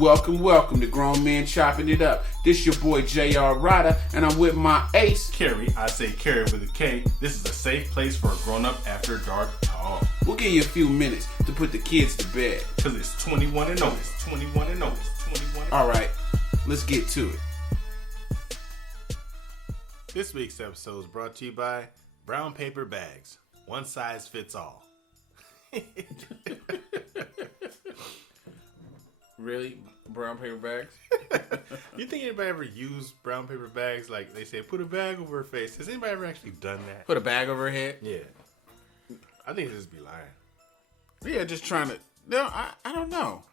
Welcome to Grown Men Chopping It Up. This your boy J.R. Rydha, and I'm with my ace, Kerry. I say Kerry with a K. This is a safe place for a grown-up after dark talk. We'll give you a few minutes to put the kids to bed. Because it's 21 and over. It's 21 and over. It's 21 and over. Alright, let's get to it. This week's episode is brought to you by brown paper bags. One size fits all. Really? Brown paper bags? You think anybody ever used brown paper bags? Like they say, put a bag over her face. Has anybody ever actually done that? Put a bag over her head? Yeah. I think they just be lying. Yeah, just trying to... No, I don't know.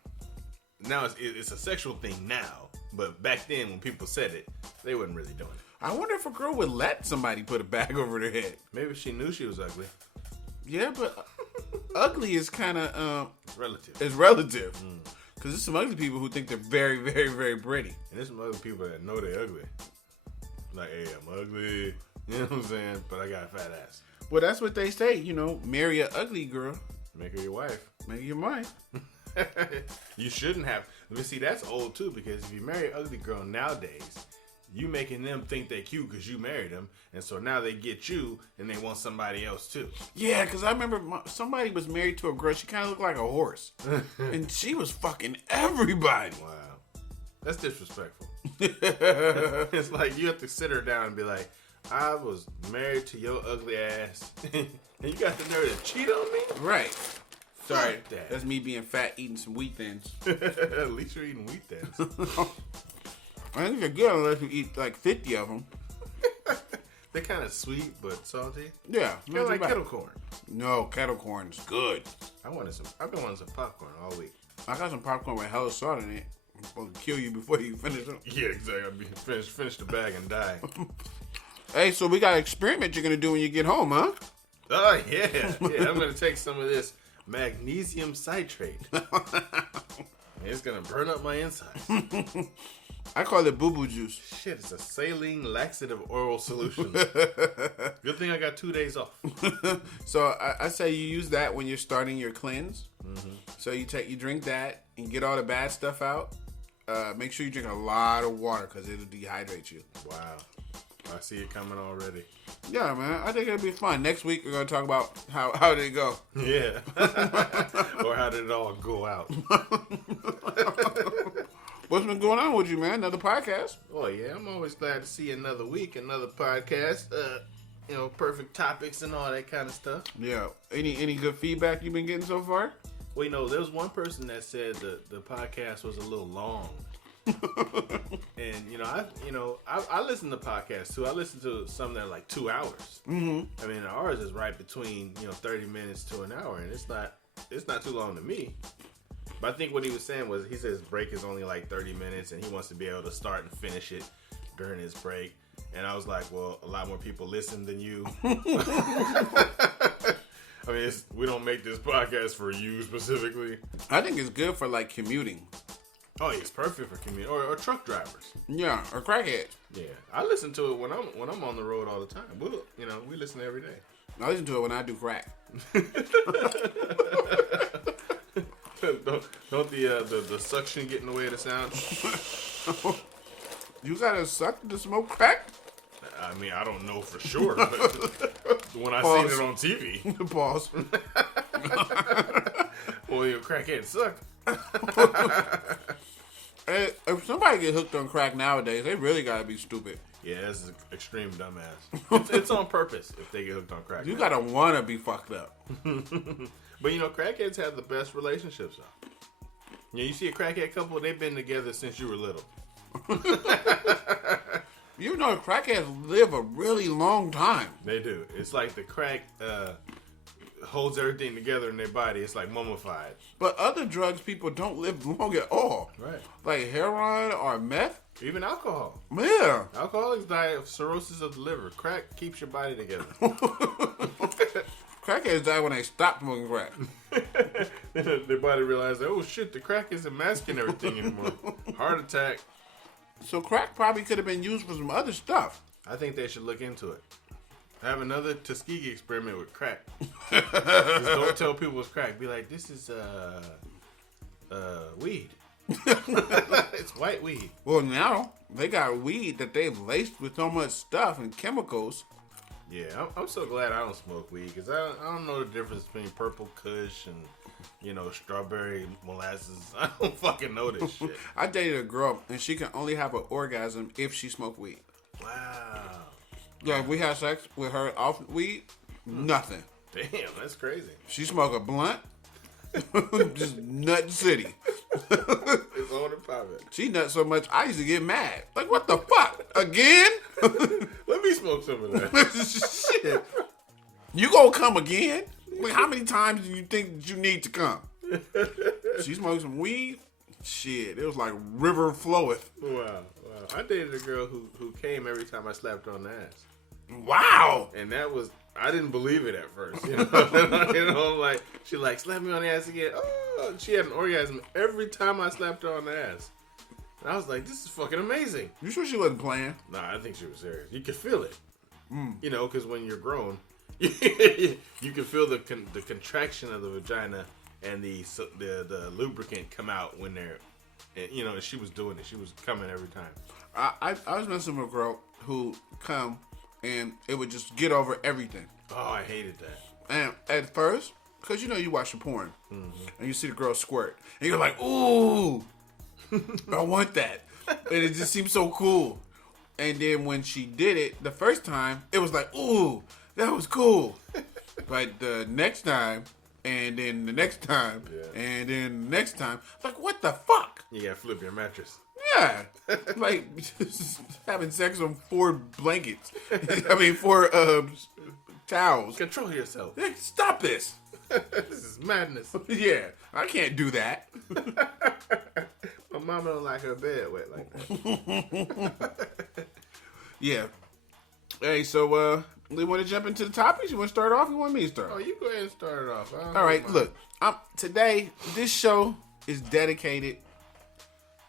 Now it's a sexual thing now, but back then when people said it, they wasn't really doing it. I wonder if a girl would let somebody put a bag over their head. Maybe she knew she was ugly. Yeah, but ugly is kind of... relative. It's relative. Because there's some ugly people who think they're very, very, very pretty. And there's some other people that know they're ugly. Like, hey, I'm ugly. You know what I'm saying? But I got a fat ass. Well, that's what they say, marry an ugly girl. Make her your wife. Make her your wife. You shouldn't have. But see, that's old too, because if you marry an ugly girl nowadays, you making them think they're cute because you married them. And so now they get you and they want somebody else too. Yeah, because I remember somebody was married to a girl. She kind of looked like a horse. And she was fucking everybody. Wow. That's disrespectful. It's like you have to sit her down and be like, I was married to your ugly ass. And you got the nerve to cheat on me? Right. Sorry, that. that's me being fat eating some wheat thins. At least you're eating wheat thins. I think they're good unless you eat like 50 of them. They're kind of sweet but salty. Yeah. Kind of like kettle corn. No, kettle corn's good. I've been wanting some popcorn all week. I got some popcorn with hella salt in it. I'm supposed to kill you before you finish it. Yeah, exactly. I'll be finish the bag and die. Hey, so we got an experiment you're going to do when you get home, huh? Oh, yeah. Yeah, I'm going to take some of this magnesium citrate. It's going to burn up my insides. I call it boo-boo juice. Shit, it's a saline laxative oral solution. Good thing I got 2 days off. So I say you use that when you're starting your cleanse. Mm-hmm. So you drink that and get all the bad stuff out. Make sure you drink a lot of water because it'll dehydrate you. Wow. I see it coming already. Yeah, man. I think it'll be fun. Next week, we're going to talk about how did it go. Yeah. Or how did it all go out. What's been going on with you, man? Another podcast? Oh, yeah. I'm always glad to see another week, another podcast. Perfect topics and all that kind of stuff. Yeah. Any good feedback you've been getting so far? Well, there was one person that said the podcast was a little long. And I listen to podcasts too. I listen to some that are like 2 hours. Mm-hmm. I mean, ours is right between 30 minutes to an hour, and it's not too long to me. But I think what he was saying was he says break is only like 30 minutes, and he wants to be able to start and finish it during his break. And I was like, well, a lot more people listen than you. I mean, we don't make this podcast for you specifically. I think it's good for like commuting. Oh, it's perfect for commuting or truck drivers. Yeah, or crackheads. Yeah, I listen to it when I'm on the road all the time. We listen every day. I listen to it when I do crack. don't the suction get in the way of the sound? You gotta suck to smoke crack? I mean, I don't know for sure, but when I seen it on TV. Pause. Well, your crackhead suck. If somebody get hooked on crack nowadays, they really gotta be stupid. Yeah, that's an extreme dumbass. It's on purpose if they get hooked on crack. You gotta wanna be fucked up. But crackheads have the best relationships. Yeah, you see a crackhead couple, they've been together since you were little. Crackheads live a really long time. They do. It's like the crack holds everything together in their body. It's like mummified. But other drugs, people don't live long at all. Right. Like heroin or meth. Even alcohol. Yeah. Alcoholics die of cirrhosis of the liver. Crack keeps your body together. Crackheads die when they stop smoking crack. Their body realizes, oh shit, the crack isn't masking everything anymore. Heart attack. So crack probably could have been used for some other stuff. I think they should look into it. Have another Tuskegee experiment with crack. Just don't tell people it's crack. Be like, this is weed. It's white weed. Well, now they got weed that they've laced with so much stuff and chemicals. Yeah, I'm so glad I don't smoke weed because I don't know the difference between purple kush and, strawberry molasses. I don't fucking know this shit. I dated a girl and she can only have an orgasm if she smoked weed. Wow. Yeah, if we had sex with her off weed, nothing. Damn, that's crazy. She smoked a blunt, just nut city. It's on and popping. She nuts so much, I used to get mad. Like, what the fuck? Again? Let me smoke some of that. Shit. You gonna come again? Like, how many times do you think you need to come? She smoked some weed. Shit, it was like river floweth. Wow. I dated a girl who came every time I slapped her on the ass. Wow. And that was, I didn't believe it at first. Like, she like, slap me on the ass again. Oh, she had an orgasm every time I slapped her on the ass. And I was like, this is fucking amazing. You sure she wasn't playing? Nah, I think she was serious. You could feel it. Because when you're grown, you can feel the contraction of the vagina and the lubricant come out when they're, and she was doing it. She was coming every time. I was messing with a girl who come and it would just get over everything. Oh, I hated that. And at first, because you watch the porn and you see the girl squirt and you're like, ooh, I want that. And it just seemed so cool. And then when she did it the first time, it was like, ooh, that was cool. But the next time, and then the next time, and then the next time, like, what the fuck? You gotta flip your mattress. Yeah. Like, just having sex on 4 blankets. 4 towels. Control yourself. Hey, stop this. This is madness. Yeah, I can't do that. My mama don't like her bed wet like that. Yeah. Hey, so we want to jump into the topics? You want to start off? You want me to start? Oh, you go ahead and start it off. All right, look. Today, this show is dedicated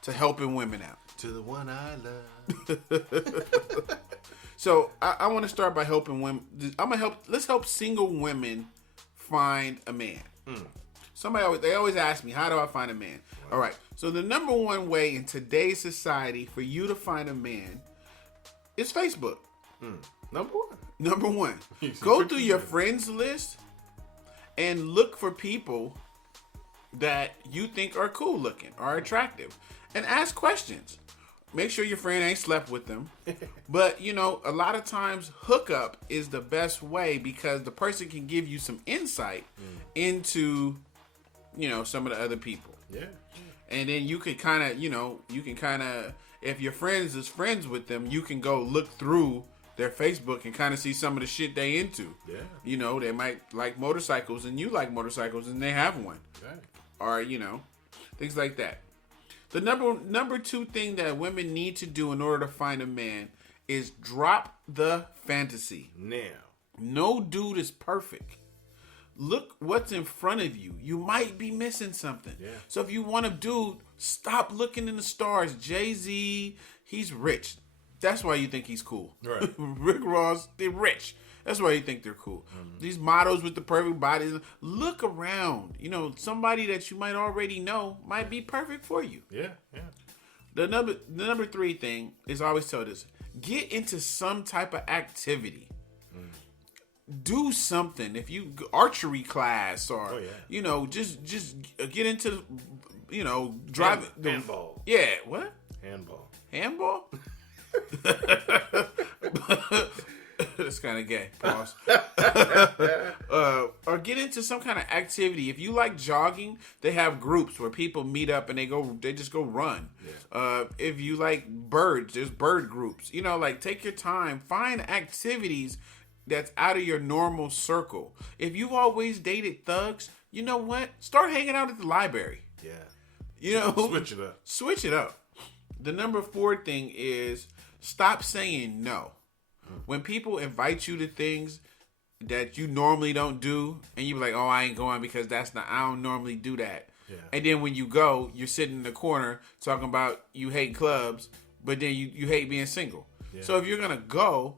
to helping women out. To the one I love. So I want to start by helping women. Let's help single women find a man. They always ask me, how do I find a man? Wow. All right. So the number one way in today's society for you to find a man is Facebook. Number one. Go through your friends list and look for people that you think are cool looking, are attractive, and ask questions. Make sure your friend ain't slept with them. But, a lot of times hookup is the best way because the person can give you some insight into, some of the other people. Yeah. And then you can kind of, if your friends is friends with them, you can go look through their Facebook and kind of see some of the shit they into. Yeah. They might like motorcycles and you like motorcycles and they have one. Right. Or, things like that. The number 2 thing that women need to do in order to find a man is drop the fantasy. Now. No dude is perfect. Look what's in front of you. You might be missing something. Yeah. So if you want a dude, stop looking in the stars. Jay-Z, he's rich. That's why you think he's cool. Right. Rick Ross, they're rich. That's why you think they're cool. These models with the perfect bodies. Look around. Somebody that you might already know might be perfect for you. Yeah, yeah. The number 3 thing is always tell this. Get into some type of activity. Do something. If you archery class or just get into drive handball. Yeah, what? Handball. That's kind of gay. Pause. Or get into some kind of activity. If you like jogging, they have groups where people meet up and they just go run. Yeah. If you like birds, there's bird groups. Take your time, find activities that's out of your normal circle. If you've always dated thugs, you know what? Start hanging out at the library. Yeah. Switch it up. The number 4 thing is stop saying no. When people invite you to things that you normally don't do, and you be like, oh, I ain't going because I don't normally do that. Yeah. And then when you go, you're sitting in the corner talking about you hate clubs, but then you hate being single. Yeah. So if you're going to go,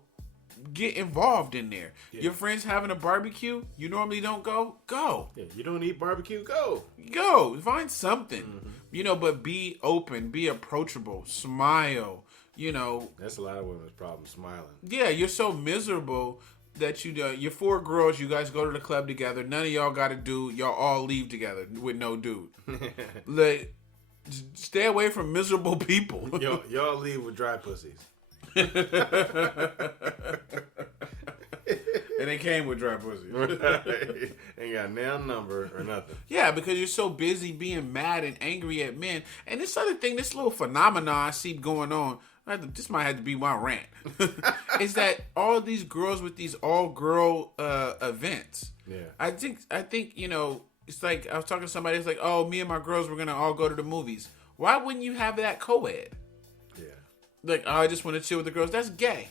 get involved in there. Yeah. Your friends having a barbecue, you normally don't go. Go. Yeah, you don't eat barbecue. Go. Find something. But be open, be approachable, smile. That's a lot of women's problem, smiling. Yeah, you're so miserable that you're 4 girls. You guys go to the club together. None of y'all got a dude. Y'all all leave together with no dude. Like, stay away from miserable people. Y'all leave with dry pussies. And they came with dry pussy. Right. Ain't got no number or nothing. Yeah, because you're so busy being mad and angry at men. And this other thing, this little phenomenon I see going on, this might have to be my rant, is that all these girls with these all-girl events. Yeah. I think it's like, I was talking to somebody, it's like, oh, me and my girls, we're going to all go to the movies. Why wouldn't you have that co-ed? Yeah. Like, oh, I just want to chill with the girls. That's gay.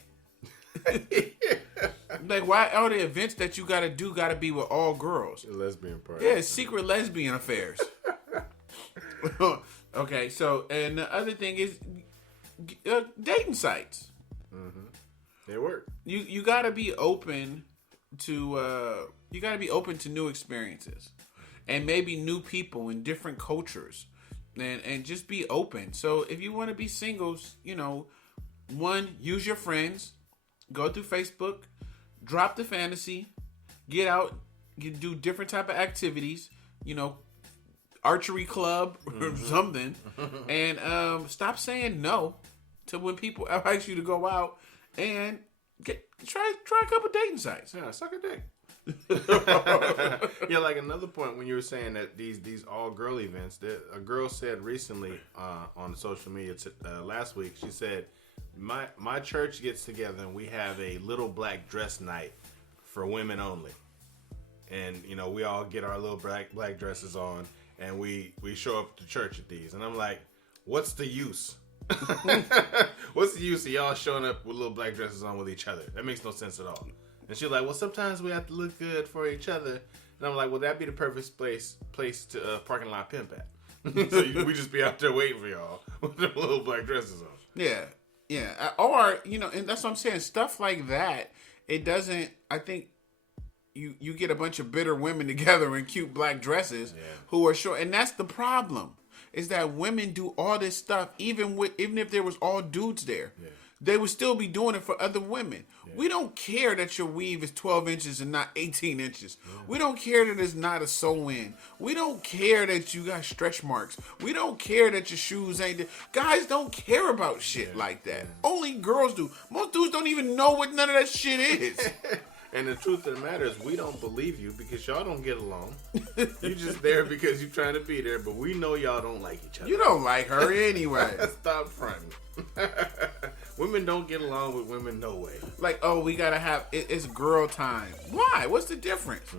Like, why all the events that you gotta do gotta be with all girls? A lesbian party. Yeah, secret lesbian affairs. Okay, so, and the other thing is dating sites. Mm-hmm. They work. You gotta be open to new experiences, and maybe new people in different cultures, and just be open. So if you want to be singles, one, use your friends. Go through Facebook, drop the fantasy, get out, do different type of activities, archery club or something, and stop saying no to when people ask you to go out, and try a couple dating sites. Yeah, suck a dick. Yeah, like another point when you were saying that these all girl events, that a girl said recently on social media last week, she said, My church gets together and we have a little black dress night for women only, and we all get our little black dresses on and we show up to church at these, and I'm like, what's the use? What's the use of y'all showing up with little black dresses on with each other? That makes no sense at all. And she's like, well, sometimes we have to look good for each other, and I'm like, well, that'd be the perfect place to parking lot pimp at. So we just be out there waiting for y'all with the little black dresses on. Yeah. Yeah, or, and that's what I'm saying, stuff like that, it doesn't, I think you get a bunch of bitter women together in cute black dresses who are short, and that's the problem, is that women do all this stuff, even if there was all dudes there. Yeah. They would still be doing it for other women. Yeah. We don't care that your weave is 12 inches and not 18 inches. Yeah. We don't care that it's not a sew-in. We don't care that you got stretch marks. We don't care that your shoes ain't there. Guys don't care about shit like that. Yeah. Only girls do. Most dudes don't even know what none of that shit is. And the truth of the matter is, we don't believe you because y'all don't get along. You just there because you're trying to be there, but we know y'all don't like each other. You don't like her anyway. Stop fronting. Women don't get along with women, no way. Like, oh, we gotta have it's girl time. Why? What's the difference?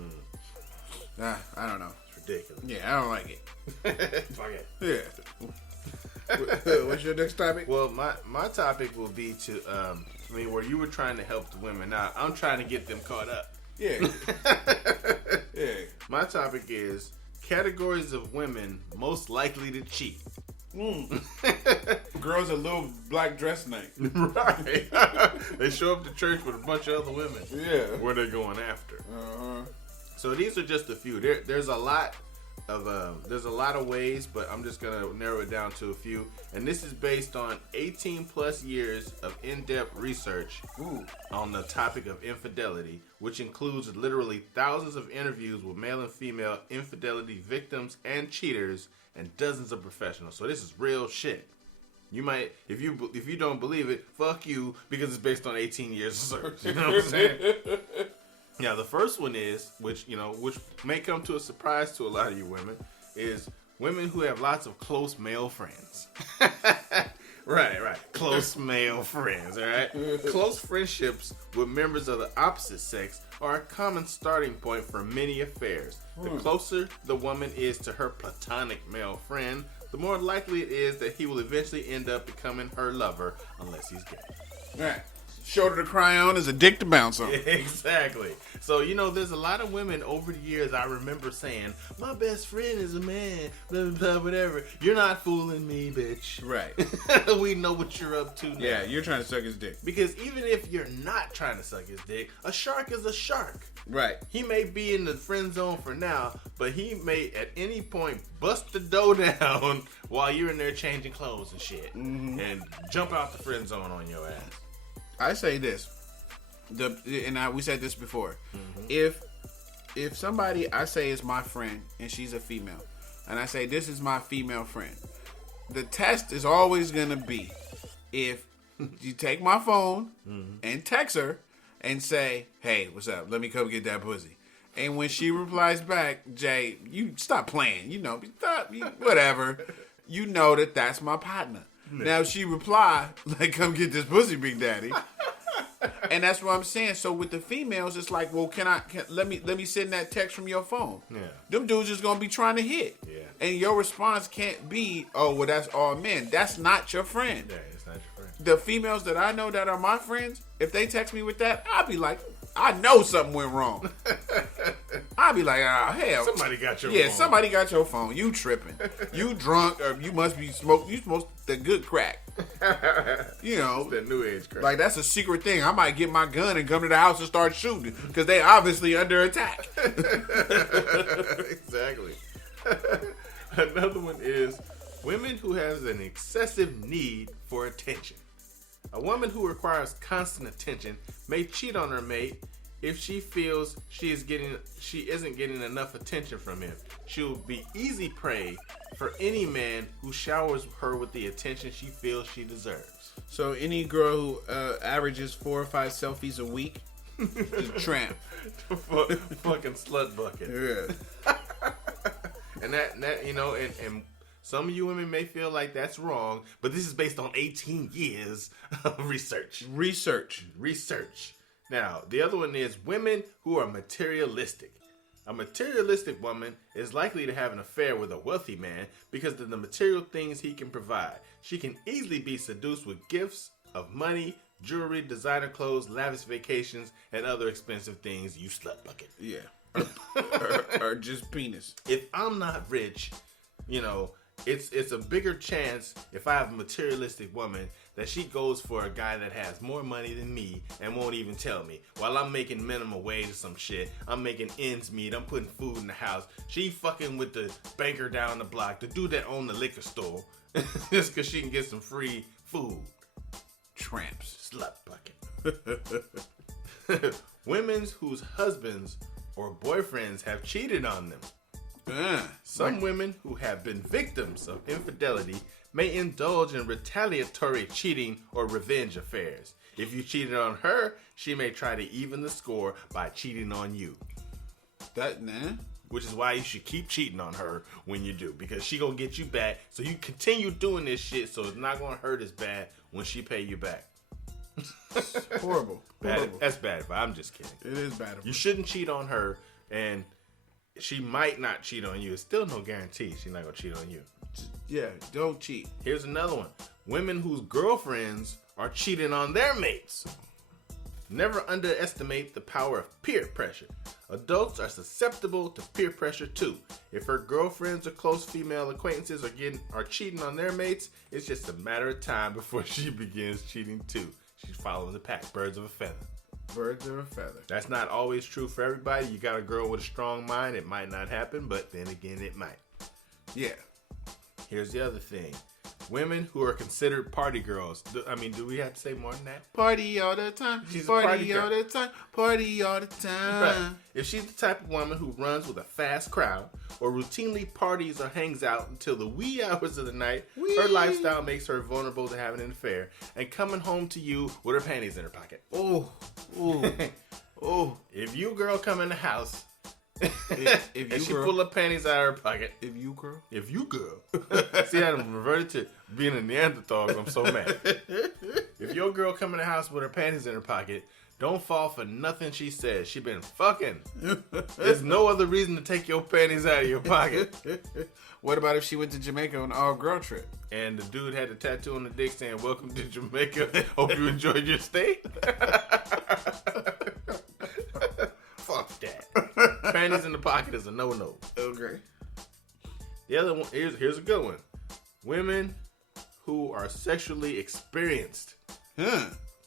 I don't know. It's ridiculous. Yeah, I don't like it. Fuck it. Yeah. What's your next topic? Well, my topic will be to where you were trying to help the women. Now I'm trying to get them caught up. Yeah. Yeah. My topic is categories of women most likely to cheat. Girls a little black dress night. Right. They show up to church with a bunch of other women. Yeah. Where they're going after. So these are just a few. There's a lot of ways, but I'm just gonna narrow it down to a few. And this is based on 18 plus years of in-depth research on the topic of infidelity, which includes literally thousands of interviews with male and female infidelity victims and cheaters, and dozens of professionals. So this is real shit. You might, if you don't believe it, fuck you, because it's based on 18 years of search. You know what I'm saying? Yeah, the first one is, which may come to a surprise to a lot of you women, is women who have lots of close male friends. Right. Close male friends, all right? Close friendships with members of the opposite sex are a common starting point for many affairs. The closer the woman is to her platonic male friend, the more likely it is that he will eventually end up becoming her lover, unless he's gay. Right. Shoulder to cry on is a dick to bounce on. Exactly. So, there's a lot of women over the years I remember saying, my best friend is a man, blah, blah, blah, whatever. You're not fooling me, bitch. Right. We know what you're up to now. Yeah, you're trying to suck his dick. Because even if you're not trying to suck his dick, a shark is a shark. Right. He may be in the friend zone for now, but he may at any point bust the dough down while you're in there changing clothes and shit. Mm-hmm. And jump out the friend zone on your ass. I say this, we said this before. Mm-hmm. If somebody I say is my friend and she's a female, and I say this is my female friend, the test is always gonna be if you take my phone and text her and say, "Hey, what's up? Let me come get that pussy." And when she replies back, "Jay, you stop playing. Whatever." You know that's my partner. Now, if she reply, like, come get this pussy, Big Daddy. And that's what I'm saying. So with the females, it's like, well, let me send that text from your phone. Yeah. Them dudes just gonna be trying to hit. Yeah. And your response can't be, oh, well, that's all men. That's not your friend. Yeah, it's not your friend. The females that I know that are my friends, if they text me with that, I'll be like, I know something went wrong. I'll be like, oh, hell. Somebody got your phone. Yeah, somebody got your phone. You tripping. You drunk, or you must be smoking. You smoked the good crack. It's that new age crack. Like, that's a secret thing. I might get my gun and come to the house and start shooting because they obviously under attack. Exactly. Another one is women who has an excessive need for attention. A woman who requires constant attention may cheat on her mate if she feels she isn't getting enough attention from him. She will be easy prey for any man who showers her with the attention she feels she deserves. So any girl who averages 4 or 5 selfies a week is a tramp. Fucking slut bucket. Yeah. And that and some of you women may feel like that's wrong, but this is based on 18 years of research. Research. Now, the other one is women who are materialistic. A materialistic woman is likely to have an affair with a wealthy man because of the material things he can provide. She can easily be seduced with gifts of money, jewelry, designer clothes, lavish vacations, and other expensive things, you slut bucket. Yeah. or just penis. If I'm not rich, it's a bigger chance if I have a materialistic woman that she goes for a guy that has more money than me and won't even tell me. While I'm making minimum wage or some shit, I'm making ends meet, I'm putting food in the house. She fucking with the banker down the block, the dude that owned the liquor store, just because she can get some free food. Tramps. Slut bucket. Women whose husbands or boyfriends have cheated on them. Some women who have been victims of infidelity may indulge in retaliatory cheating or revenge affairs. If you cheated on her, she may try to even the score by cheating on you. Which is why you should keep cheating on her when you do, because she gonna get you back. So you continue doing this shit, so it's not gonna hurt as bad when she pay you back. Horrible. That's bad. But I'm just kidding. It is bad. You shouldn't cheat on her, and she might not cheat on you. It's still no guarantee she's not gonna cheat on you. Yeah, don't cheat. Here's another one. Women whose girlfriends are cheating on their mates. Never underestimate the power of peer pressure. Adults are susceptible to peer pressure too. If her girlfriends or close female acquaintances are cheating on their mates, it's just a matter of time before she begins cheating too. She's following the pack. Birds of a feather. Birds of a feather. That's not always true for everybody. You got a girl with a strong mind, it might not happen, but then again, it might. Yeah. Here's the other thing. Women who are considered party girls. Do we have to say more than that? Party all the time. She's party all the time. Party all the time. Right. If she's the type of woman who runs with a fast crowd or routinely parties or hangs out until the wee hours of the night, her lifestyle makes her vulnerable to having an affair and coming home to you with her panties in her pocket. Oh. If you girl come in the house if she pull her panties out of her pocket. If you girl. See, I reverted to being a Neanderthal. I'm so mad. If your girl come in the house with her panties in her pocket, Don't fall for nothing she says. She been fucking. There's no other reason to take your panties out of your pocket. What about if she went to Jamaica on an all-girl trip? And the dude had a tattoo on the dick saying, "Welcome to Jamaica. Hope you enjoyed your stay." Fuck that. Panties in the pocket is a no-no. Okay. The other one, here's a good one. Women who are sexually experienced.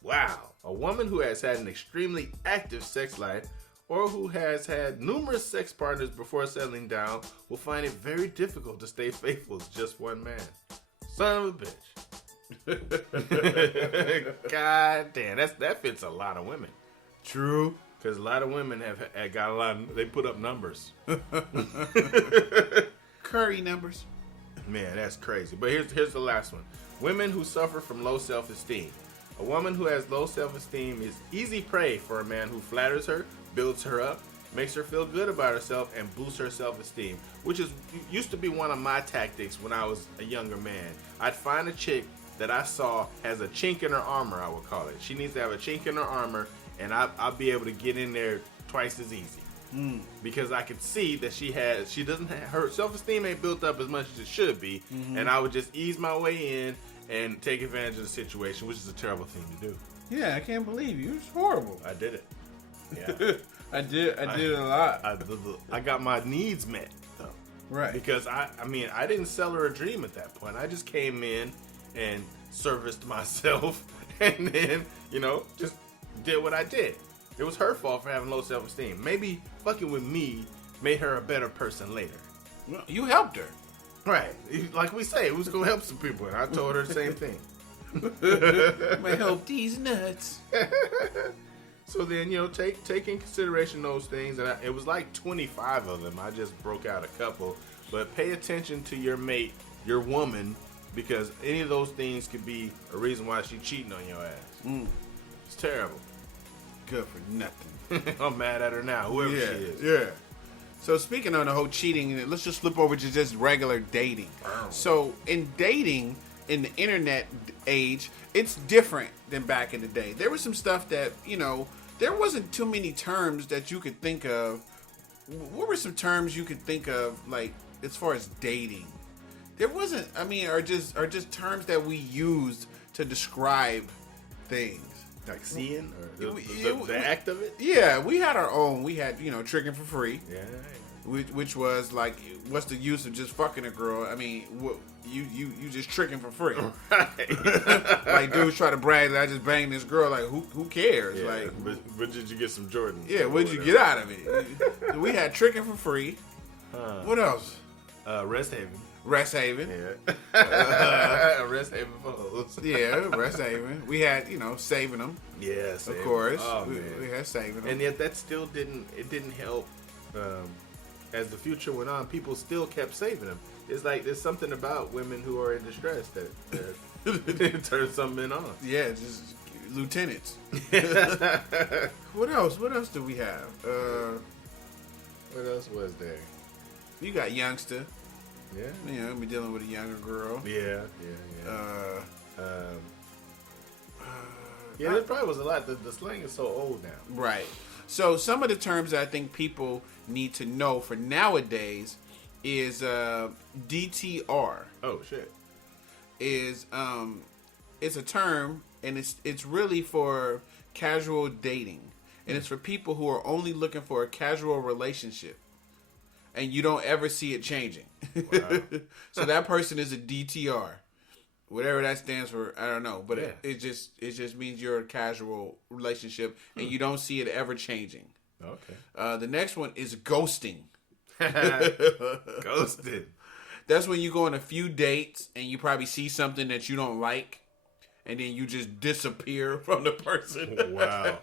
Wow. A woman who has had an extremely active sex life or who has had numerous sex partners before settling down will find it very difficult to stay faithful to just one man. Son of a bitch. God damn, that fits a lot of women. True. Because a lot of women have got a lot they put up numbers. Curry numbers. Man, that's crazy. But here's the last one. Women who suffer from low self-esteem. A woman who has low self-esteem is easy prey for a man who flatters her, builds her up, makes her feel good about herself, and boosts her self-esteem, which used to be one of my tactics when I was a younger man. I'd find a chick that I saw has a chink in her armor, I would call it. She needs to have a chink in her armor, and I'll be able to get in there twice as easy. Because I could see that her self-esteem ain't built up as much as it should be, and I would just ease my way in and take advantage of the situation, which is a terrible thing to do. Yeah, I can't believe you. It's horrible. I did it. Yeah. I did it a lot. I got my needs met, though. Right. Because I didn't sell her a dream at that point. I just came in and serviced myself and then, just did what I did. It was her fault for having low self-esteem. Maybe fucking with me made her a better person later. Well, you helped her. Right. Like we say, it was going to help some people, and I told her the same thing. May help these nuts. So then, take in consideration those things, and it was like 25 of them. I just broke out a couple. But pay attention to your mate, your woman, because any of those things could be a reason why she's cheating on your ass. It's terrible. Good for nothing. I'm mad at her now, whoever she is. Yeah. So speaking on the whole cheating, let's just flip over to just regular dating. Wow. So in dating, in the internet age, it's different than back in the day. There was some stuff that, there wasn't too many terms that you could think of. What were some terms you could think of, like, as far as dating? There wasn't, are just terms that we used to describe things. Like seeing or the act of it? Yeah, we had our own. We had, tricking for free. Yeah. Which was like, what's the use of just fucking a girl? You just tricking for free. Right. Like dudes try to brag that I just banged this girl. Like who cares? Yeah, like, but did you get some Jordans? Yeah, what did you get out of it? We had tricking for free. What else? Rest Haven. Rest Haven. Yeah. Rest Haven foes. Yeah, Rest Haven. We had, saving them. Yeah, of course. Oh, we had saving them. And yet that still didn't help. As the future went on, people still kept saving them. It's like there's something about women who are in distress that turns something on. Yeah, just lieutenants. What else? What else do we have? What else was there? You got youngster. Yeah. Be dealing with a younger girl. Yeah. There probably was a lot. The slang is so old now. Right. So some of the terms that I think people need to know for nowadays is DTR. Oh shit. Is it's a term, and it's really for casual dating, and it's for people who are only looking for a casual relationship, and you don't ever see it changing. Wow. So that person is a DTR. Whatever that stands for, I don't know, but it just means you're a casual relationship, and you don't see it ever changing. Okay. The next one is ghosting. Ghosted. That's when you go on a few dates and you probably see something that you don't like, and then you just disappear from the person. Wow.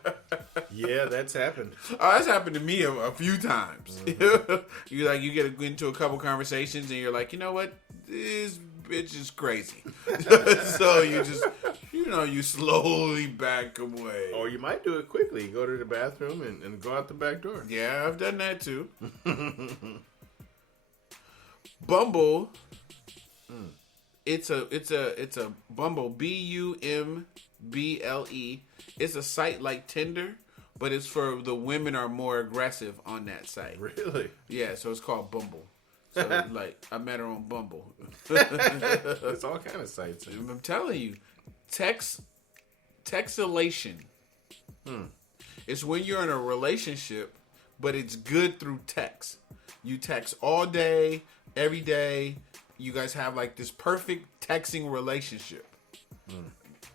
Yeah, that's happened. Oh, that's happened to me a few times. Mm-hmm. You get into a couple conversations and you're like, you know what, this bitch is crazy. So you just, you slowly back away. Or you might do it quickly. Go to the bathroom and go out the back door. Yeah, I've done that too. Bumble. It's a Bumble, BUMBLE. BLE. It's a site like Tinder, but it's for the women are more aggressive on that site. Really? Yeah, so it's called Bumble. So like I met her on Bumble. There's all kind of sites. I'm telling you, textilation. It's when you're in a relationship, but it's good through text. You text all day, every day. You guys have like this perfect texting relationship.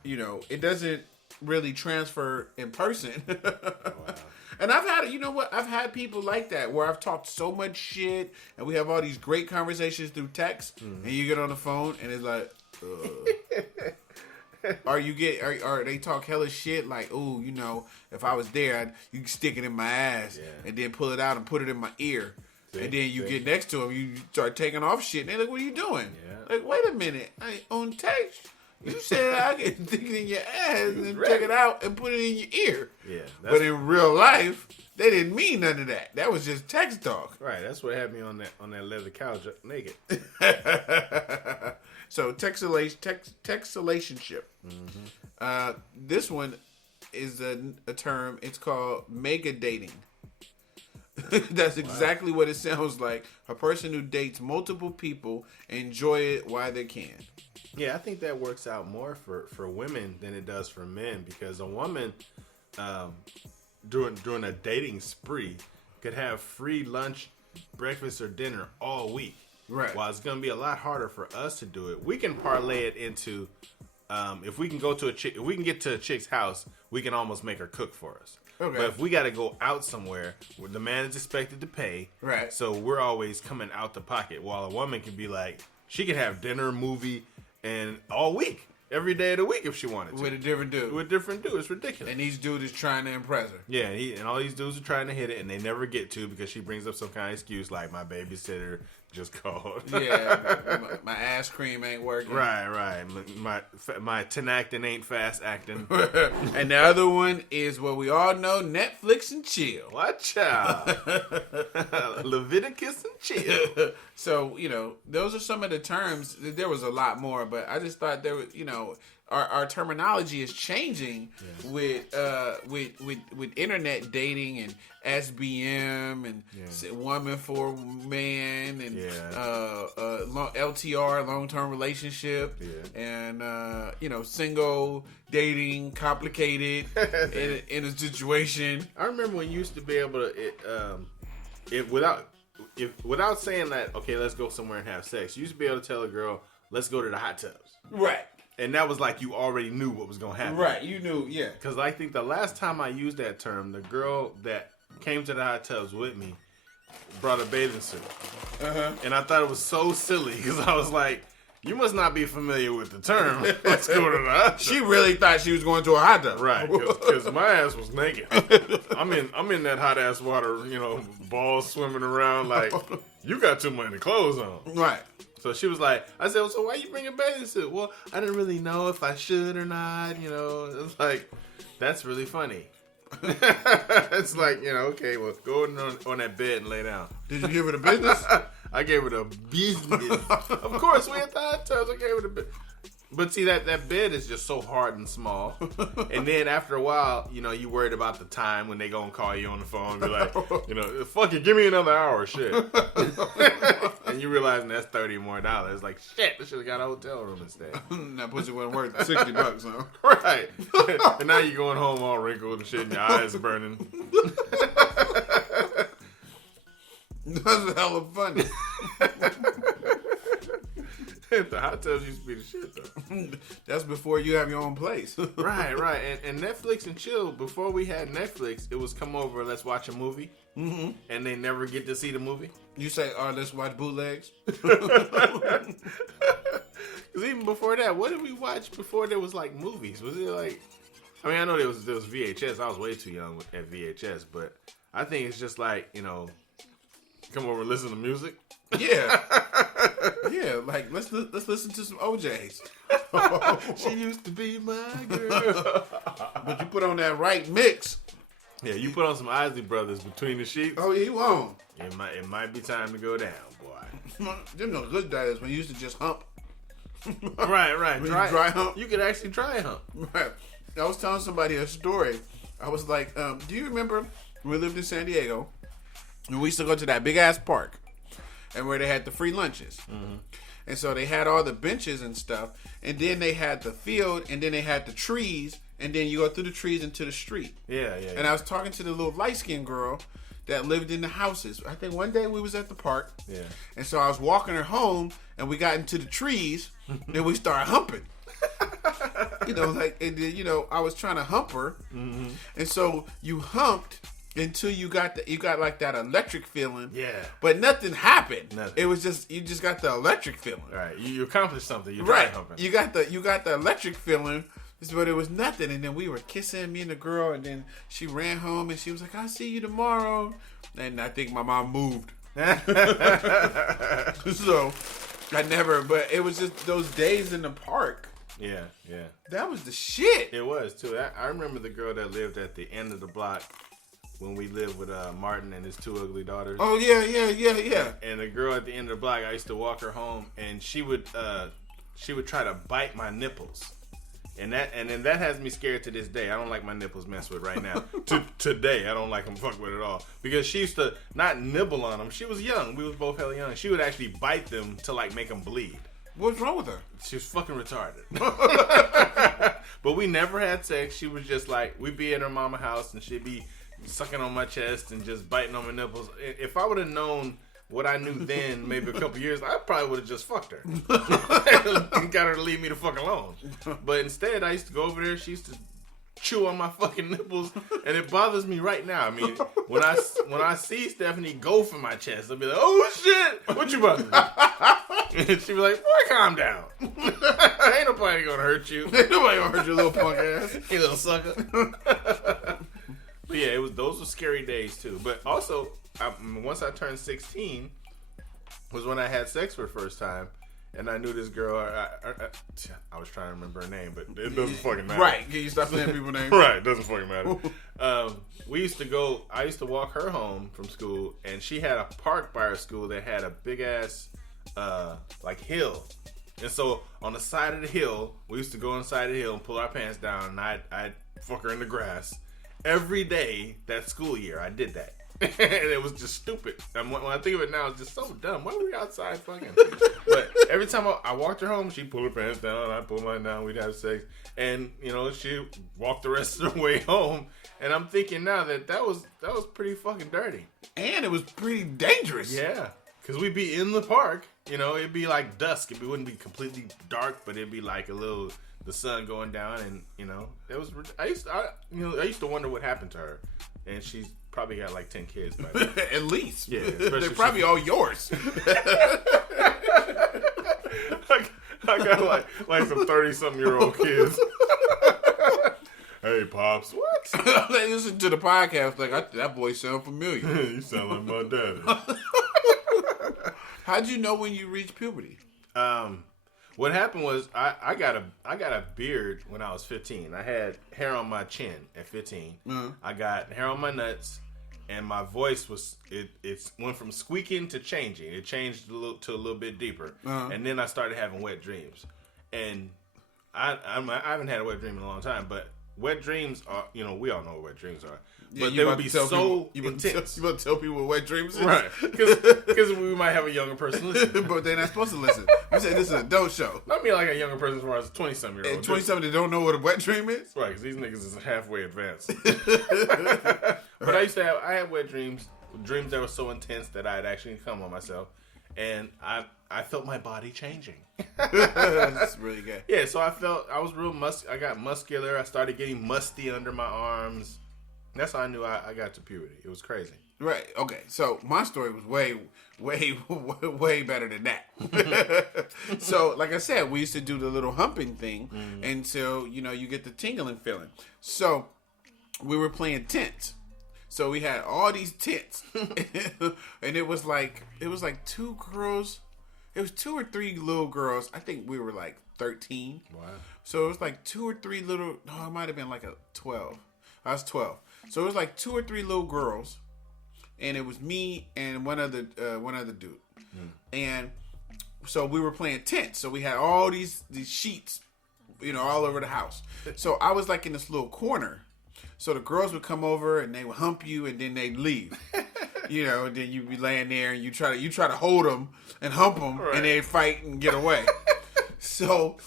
You know, it doesn't really transfer in person. Wow. And I've had, you know what? I've had people like that where I've talked so much shit and we have all these great conversations through text and you get on the phone and it's like, or they talk hella shit like, oh, you know, if I was there, you can stick it in my ass and then pull it out and put it in my ear. And then you get next to them, you start taking off shit and they're like, what are you doing? Yeah. Like, wait a minute. On text, you said I can stick it in your ass and take it out and put it in your ear. Yeah. But in real life, they didn't mean none of that. That was just text talk. Right. That's what had me on that leather couch naked. So textulationship. This one is a term. It's called mega dating. That's exactly what it sounds like. A person who dates multiple people, enjoy it while they can. Yeah, I think that works out more for women than it does for men, because a woman during a dating spree could have free lunch, breakfast, or dinner all week. Right. While it's going to be a lot harder for us to do it, we can parlay it into if we can go to if we can get to a chick's house, we can almost make her cook for us. Okay. But if we got to go out somewhere where the man is expected to pay, right? So we're always coming out the pocket, while a woman can be like, she can have dinner, movie, and all week, every day of the week if she wanted to. With a different dude. It's ridiculous. And these dudes is trying to impress her. Yeah, and all these dudes are trying to hit it, and they never get to because she brings up some kind of excuse like, my babysitter just called. Yeah, my ass cream ain't working. Right. My tenactin ain't fast acting. And the other one is what we all know, Netflix and chill. Watch out. Leviticus and chill. So, you know, those are some of the terms. There was a lot more, but I just thought there was, you know, our terminology is changing with internet dating and SBM and woman for man and LTR, long term relationship, and you know, single dating, complicated in a situation. I remember when you used to be able to without saying that, okay, let's go somewhere and have sex, you used to be able to tell a girl, let's go to the hot tubs. Right. And that was like you already knew what was going to happen. Right, you knew, yeah. Because I think the last time I used that term, the girl that came to the hot tubs with me brought a bathing suit. And I thought it was so silly because I was like, you must not be familiar with the term. Let's go to the hot tub. She really thought she was going to a hot tub. Right, because my ass was naked. I'm in that hot ass water, you know, balls swimming around like, you got too many clothes on. Right. So she was like, I said, well, so why you bring a bathing suit? Well, I didn't really know if I should or not, you know. It's like, that's really funny. It's like, you know, okay, well, go on that bed and lay down. Did you give her the business? I gave her the business. Of course, we had the hot tubs. I gave her the business. But see, that bed is just so hard and small. And then after a while, you know, you worried about the time when they gonna call you on the phone and be like, you know, fuck it, give me another hour, shit. And you realizing that's $30 more. Like, shit, I should have got a hotel room instead. That pussy wasn't worth $60, huh? Right. And now you're going home all wrinkled and shit and your eyes are burning. That's hella funny. The hot tubs used to be the shit, though. That's before you have your own place. Right. And Netflix and chill, before we had Netflix, it was come over, let's watch a movie. Mm-hmm. And they never get to see the movie. You say, oh, let's watch bootlegs? Because even before that, what did we watch before there was, like, movies? Was it, like... I mean, I know there was VHS. I was way too young at VHS. But I think it's just like, you know, come over and listen to music. Yeah. Yeah, like, let's listen to some OJs. She used to be my girl. But you put on that right mix. Yeah, you put on some Isley Brothers Between the Sheets. Oh, he won't. It might be time to go down, boy. Them are good days when you used to just hump. Right. When dry hump. You could actually dry hump. Right. I was telling somebody a story. I was like, do you remember when we lived in San Diego? And we used to go to that big ass park, and where they had the free lunches. Mm-hmm. And so they had all the benches and stuff, and then they had the field, and then they had the trees, and then you go through the trees into the street. Yeah. And I was talking to the little light skinned girl that lived in the houses. I think one day we was at the park. Yeah. And so I was walking her home, and we got into the trees, and we started humping. And then, I was trying to hump her. Mm-hmm. And so you humped until you got like that electric feeling. Yeah. But nothing happened. Nothing. It was just, you just got the electric feeling. Right. You accomplished something. You right. humping. You got the electric feeling. But it was nothing. And then we were kissing, me and the girl, and then she ran home and she was like, I'll see you tomorrow. And I think my mom moved. So but it was just those days in the park. Yeah. That was the shit. It was too. I remember the girl that lived at the end of the block when we lived with Martin and his two ugly daughters. Oh yeah. And the girl at the end of the block, I used to walk her home, and she would try to bite my nipples. And then that has me scared to this day. I don't like my nipples messed with right now. Today, I don't like them fucked with at all. Because she used to not nibble on them. She was young. We was both hella young. She would actually bite them to like make them bleed. What's wrong with her? She was fucking retarded. But we never had sex. She was just like, we'd be at her mama house and she'd be sucking on my chest and just biting on my nipples. If I would have known what I knew then, maybe a couple years, I probably would have just fucked her. And got her to leave me the fuck alone. But instead, I used to go over there. She used to chew on my fucking nipples, and it bothers me right now. I mean, when I see Stephanie go for my chest, I'll be like, oh shit, what you about to do? And she'll be like, boy, calm down. Ain't nobody gonna hurt you. Ain't nobody gonna hurt your little punk ass. You little sucker. But yeah, those were scary days too. But also, once I turned 16 was when I had sex for the first time, and I knew this girl. I was trying to remember her name, but it doesn't fucking matter. Right? Can you stop saying people's names? Right? It doesn't fucking matter. I used to walk her home from school, and she had a park by her school that had a big ass like hill. And so on the side of the hill, we used to go on the side of the hill and pull our pants down, and I'd fuck her in the grass. Every day that school year, I did that. And it was just stupid. And when I think of it now, it's just so dumb. Why were we outside fucking? But every time I walked her home, she'd pull her pants down, I'd pull mine down, we'd have sex. And, she walked the rest of the way home. And I'm thinking now that was pretty fucking dirty. And it was pretty dangerous. Yeah. Because we'd be in the park, it'd be like dusk. It wouldn't be completely dark, but it'd be like the sun going down, and it was. I used to wonder what happened to her, and she's probably got like 10 kids by now. At least, yeah, they're probably all yours. I got like some 30-something-year-old kids. Hey, pops, what? They listen to the podcast like that boy sound familiar. You sound like my dad. How'd you know when you reached puberty? What happened was I got a beard when I was 15. I had hair on my chin at 15. Mm-hmm. I got hair on my nuts, and my voice it went from squeaking to changing. It changed to a little bit deeper, and then I started having wet dreams. And I haven't had a wet dream in a long time, but wet dreams are, we all know what wet dreams are. But they would be so intense. You about to tell people what wet dreams is? Right. Because we might have a younger person listening. But they're not supposed to listen. We say this is an adult show. I mean like a younger person as far as a 20-something-year-old. 20-something that don't know what a wet dream is? Right, because these niggas is halfway advanced. But I had wet dreams that were so intense that I had actually come on myself. And I felt my body changing. That's really good. Yeah, so I was real I got muscular. I started getting musty under my arms. That's how I knew I got to puberty. It was crazy. Right. Okay. So my story was way, way, way better than that. So, like I said, we used to do the little humping thing until you get the tingling feeling. So we were playing tents. So we had all these tents, and it was like two girls. It was 2 or 3 little girls. I think we were like 13. Wow. So it was like 2 or 3 little. No, it might have been like a 12. I was 12. So it was like 2 or 3 little girls, and it was me and one other dude. And so we were playing tents. So we had all these sheets, all over the house. So I was like in this little corner. So the girls would come over and they would hump you and then they'd leave. And then you'd be laying there and you try to hold them and hump them and they'd fight and get away. So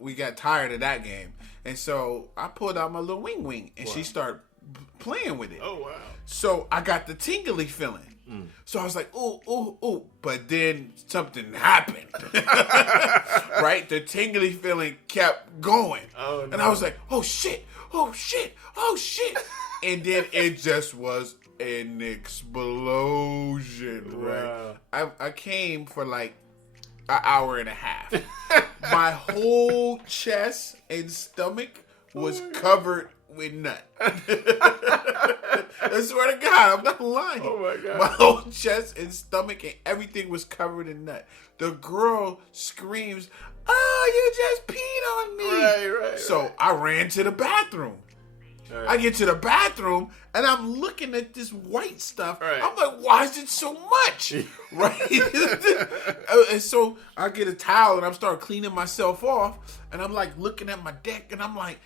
we got tired of that game. And so I pulled out my little wing and she started playing with it. Oh, wow. So I got the tingly feeling. So I was like, ooh. But then something happened. Right? The tingly feeling kept going. Oh, no. And I was like, oh, shit. And then it just was an explosion. Wow. Right? I came for like an hour and a half. My whole chest and stomach was covered with nut. I swear to God, I'm not lying. Oh my God. My whole chest and stomach and everything was covered in nut. The girl screams, "Oh, you just peed on me!" Right. So I ran to the bathroom. Right. I get to the bathroom and I'm looking at this white stuff. Right. I'm like, why is it so much? Right? And so I get a towel and I'm start cleaning myself off and I'm like looking at my dick and I'm like,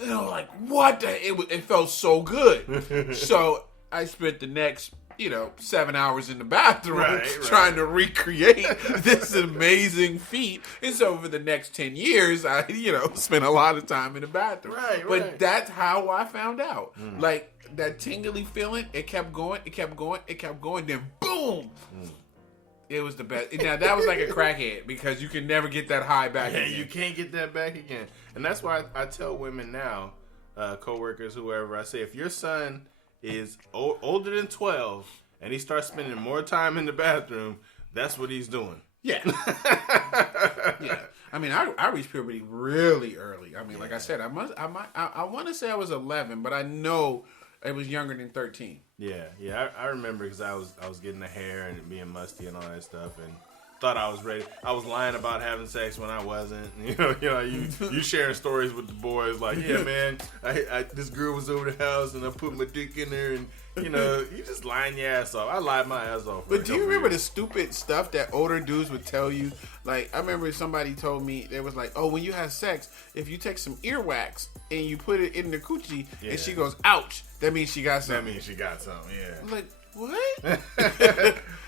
like what the? It felt so good. So I spent the next 7 hours in the bathroom trying to recreate this amazing feat. And so for the next 10 years, I, spent a lot of time in the bathroom. Right. But that's how I found out. Like that tingly feeling, it kept going, then boom. It was the best. Now that was like a crackhead because you can never get that high back again. You can't get that back again. And that's why I tell women now, coworkers, whoever, I say, if your son is older than 12 and he starts spending more time in the bathroom, that's what he's doing. Yeah. Yeah. I mean, I reached puberty really early. I mean, like I said, I want to say I was 11, but I know it was younger than 13. Yeah. I remember because I was getting the hair and being musty and all that stuff, and thought I was ready. I was lying about having sex when I wasn't. You sharing stories with the boys like, yeah, man, I this girl was over the house and I put my dick in her, and you just lying your ass off. I lied my ass off. But do you remember the stupid stuff that older dudes would tell you? Like, I remember somebody told me, they was like, oh, when you have sex, if you take some earwax and you put it in the coochie and she goes, ouch, that means she got something. That means she got something, yeah. I'm like, what?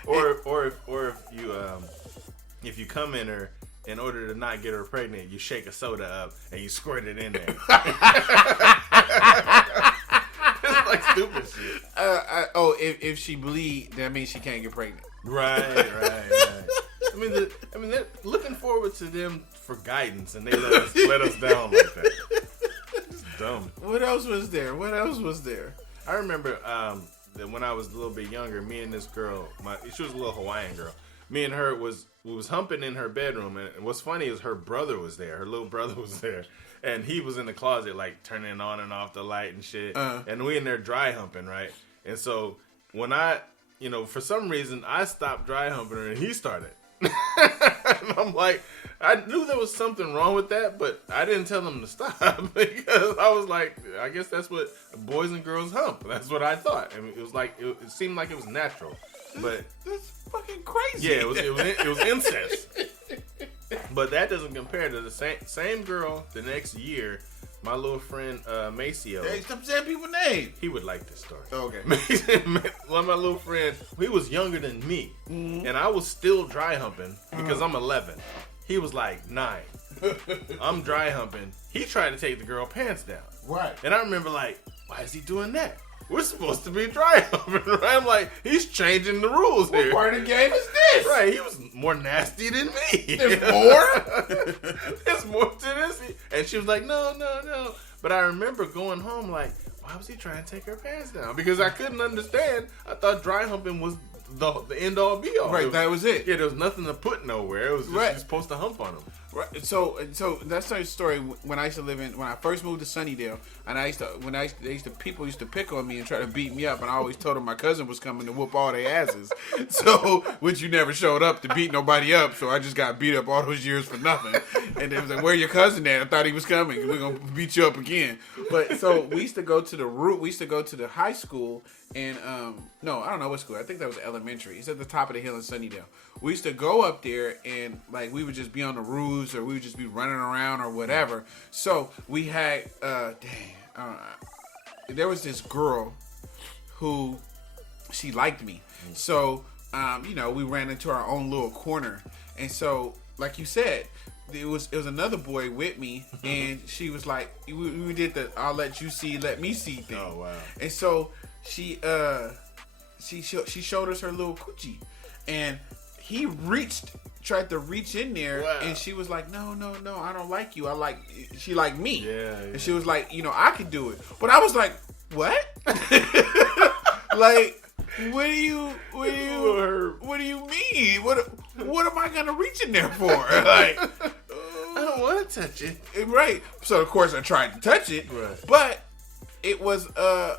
or if you come in her, in order to not get her pregnant, you shake a soda up and you squirt it in there. It's like stupid shit. If she bleed, that means she can't get pregnant. Right. I mean, they're looking forward to them for guidance, and they let us down like that. It's dumb. What else was there? I remember that when I was a little bit younger, me and this girl, she was a little Hawaiian girl. Me and her we was humping in her bedroom, and what's funny is her brother was there. Her little brother was there, and he was in the closet, like turning on and off the light and shit. And we in there dry humping, right? And so when I, for some reason, I stopped dry humping her, and he started. And I'm like, I knew there was something wrong with that, but I didn't tell him to stop because I was like, I guess that's what boys and girls hump. That's what I thought. I mean, it was like it seemed like it was natural, but that's fucking crazy. Yeah, it was incest. But that doesn't compare to the same girl the next year. My little friend Maceo. Hey, stop saying people's names. He would like this story. Okay. One of my little friends, he was younger than me, and I was still dry humping because I'm 11. He was like 9. I'm dry humping. He tried to take the girl pants down. Right. And I remember like, why is he doing that? We're supposed to be dry humping, right? I'm like, he's changing the rules here. What part of the game is this? Right, he was more nasty than me. There's more? There's more to this. And she was like, no. But I remember going home like, why was he trying to take her pants down? Because I couldn't understand. I thought dry humping was the end all be all. Right, that was it. Yeah, there was nothing to put nowhere. It was just you're supposed to hump on him. Right. So that's the story. When I first moved to Sunnydale, and people used to pick on me and try to beat me up, and I always told them my cousin was coming to whoop all their asses. So, which you never showed up to beat nobody up, so I just got beat up all those years for nothing. And they was like, "Where your cousin at? I thought he was coming. We're gonna beat you up again." But so we used to go to the high school, and no, I don't know what school. I think that was Elementary. It's at the top of the hill in Sunnydale. We used to go up there and like we would just be on the roofs or we would just be running around or whatever. So we had there was this girl who she liked me. So we ran into our own little corner, and so like you said, it was another boy with me, and she was like, we did the "I'll let you see, let me see" thing. Oh wow! And so she showed us her little coochie, and he tried to reach in there, and she was like, no, I don't like you. She liked me. Yeah. And she was like, I could do it. But I was like, what? Like, what do you mean? What am I gonna reach in there for? Like, I don't want to touch it. Right. So of course I tried to touch it, right. But it was I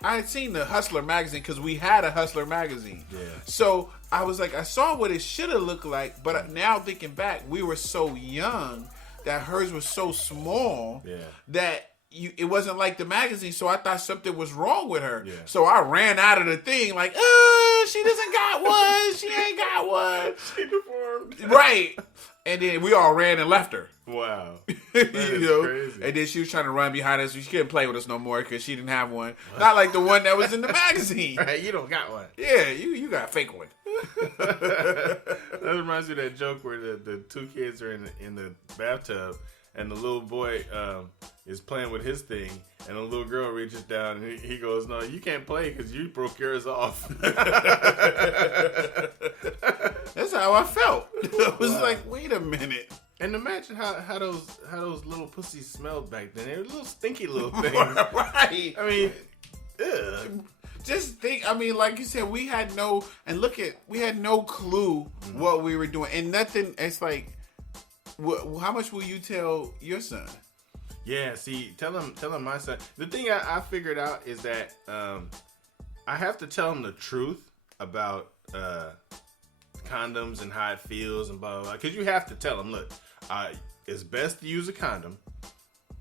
had seen the Hustler magazine because we had a Hustler magazine. Yeah. So I was like, I saw what it should have looked like, but now thinking back, we were so young that hers was so small that it wasn't like the magazine. So I thought something was wrong with her. Yeah. So I ran out of the thing like, she doesn't got one. She ain't got one. She deformed. Right. And then we all ran and left her. Wow. That is crazy. And then she was trying to run behind us. She couldn't play with us no more because she didn't have one. Not like the one that was in the magazine. Right, you don't got one. Yeah, you got a fake one. That reminds me of that joke where the two kids are in the bathtub and the little boy is playing with his thing and the little girl reaches down and he goes, "No, you can't play because you broke yours off." That's how I felt. I was like, wait a minute. And imagine how those little pussies smelled back then. They were little stinky little things. Right. I mean, ugh. Just think, like you said, we had no clue what we were doing. And nothing, it's like, how much will you tell your son? Yeah, see, tell him my son. The thing I figured out is that I have to tell him the truth about condoms and how it feels and blah, blah, blah. Because you have to tell him, look, it's best to use a condom.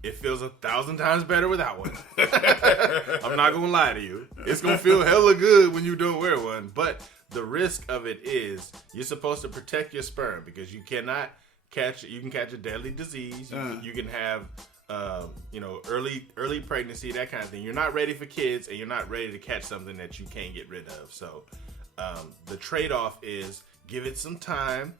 It feels 1,000 times better without one. I'm not going to lie to you. It's going to feel hella good when you don't wear one. But the risk of it is you're supposed to protect your sperm because you cannot you can catch a deadly disease. You can have, early pregnancy, that kind of thing. You're not ready for kids and you're not ready to catch something that you can't get rid of. So the trade-off is give it some time.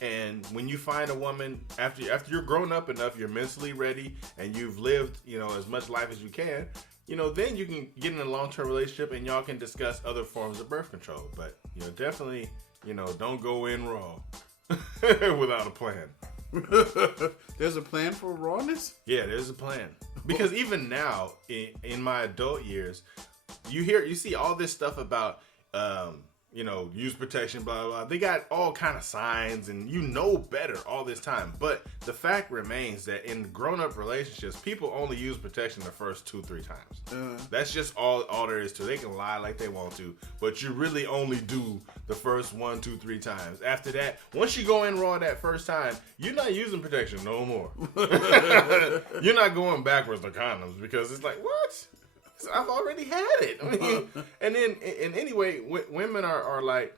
And when you find a woman, after you're grown up enough, you're mentally ready, and you've lived, as much life as you can, then you can get in a long-term relationship, and y'all can discuss other forms of birth control. But definitely, don't go in raw without a plan. There's a plan for rawness? Yeah, there's a plan. Because even now, in my adult years, you see all this stuff about. Use protection, blah, blah, blah. They got all kind of signs and better all this time. But the fact remains that in grown-up relationships, people only use protection the first 2-3 times. That's just all there is to it. They can lie like they want to, but you really only do the first 1, 2, 3 times. After that, once you go in raw that first time, you're not using protection no more. You're not going backwards to condoms because it's like, what? I've already had it. And then, and anyway, women are like,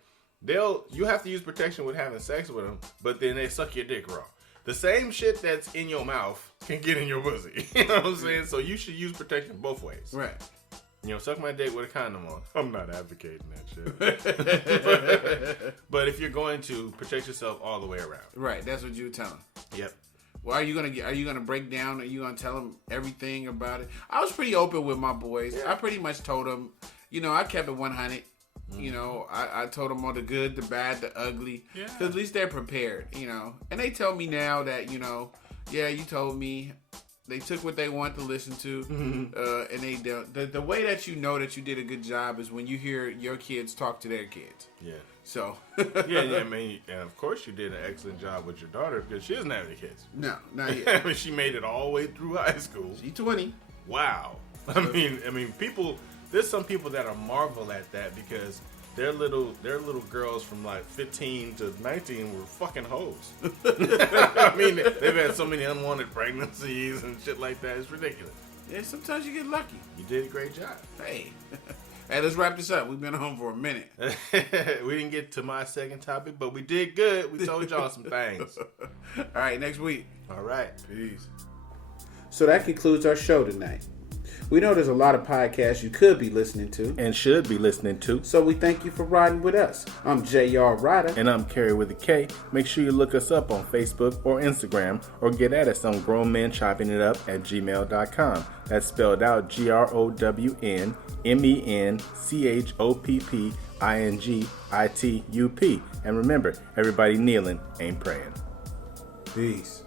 you have to use protection with having sex with them, but then they suck your dick raw. The same shit that's in your mouth can get in your pussy. You know what I'm saying? So you should use protection both ways. Right. Suck my dick with a condom on. I'm not advocating that shit. But if you're going to protect yourself all the way around. Right. That's what you tell them. Yep. Well, are you gonna break down? Are you gonna tell them everything about it? I was pretty open with my boys. Yeah. I pretty much told them, I kept it 100. I told them all the good, the bad, the ugly. Yeah. Cause at least they're prepared. And they tell me now that yeah, you told me. They took what they want to listen to, and they don't. The way that you know that you did a good job is when you hear your kids talk to their kids. Yeah. So. yeah. And of course you did an excellent job with your daughter because she doesn't have any kids. No, not yet. She made it all the way through high school. She's 20. Wow. I mean, people. There's some people that are marvel at that because their little girls from like 15 to 19 were fucking hoes. They've had so many unwanted pregnancies and shit like that. It's ridiculous. Yeah, sometimes you get lucky. You did a great job. Hey. Hey, let's wrap this up. We've been home for a minute. We didn't get to my second topic, but we did good. We told y'all some things. All right, next week. All right. Peace. So that concludes our show tonight. We know there's a lot of podcasts you could be listening to. And should be listening to. So we thank you for riding with us. I'm J.R. Rydha. And I'm Kerry Witta K. Make sure you look us up on Facebook or Instagram or get at us on grownmenchoppingitup@gmail.com. That's spelled out GROWNMENCHOPPINGINGITUP. And remember, everybody kneeling ain't praying. Peace.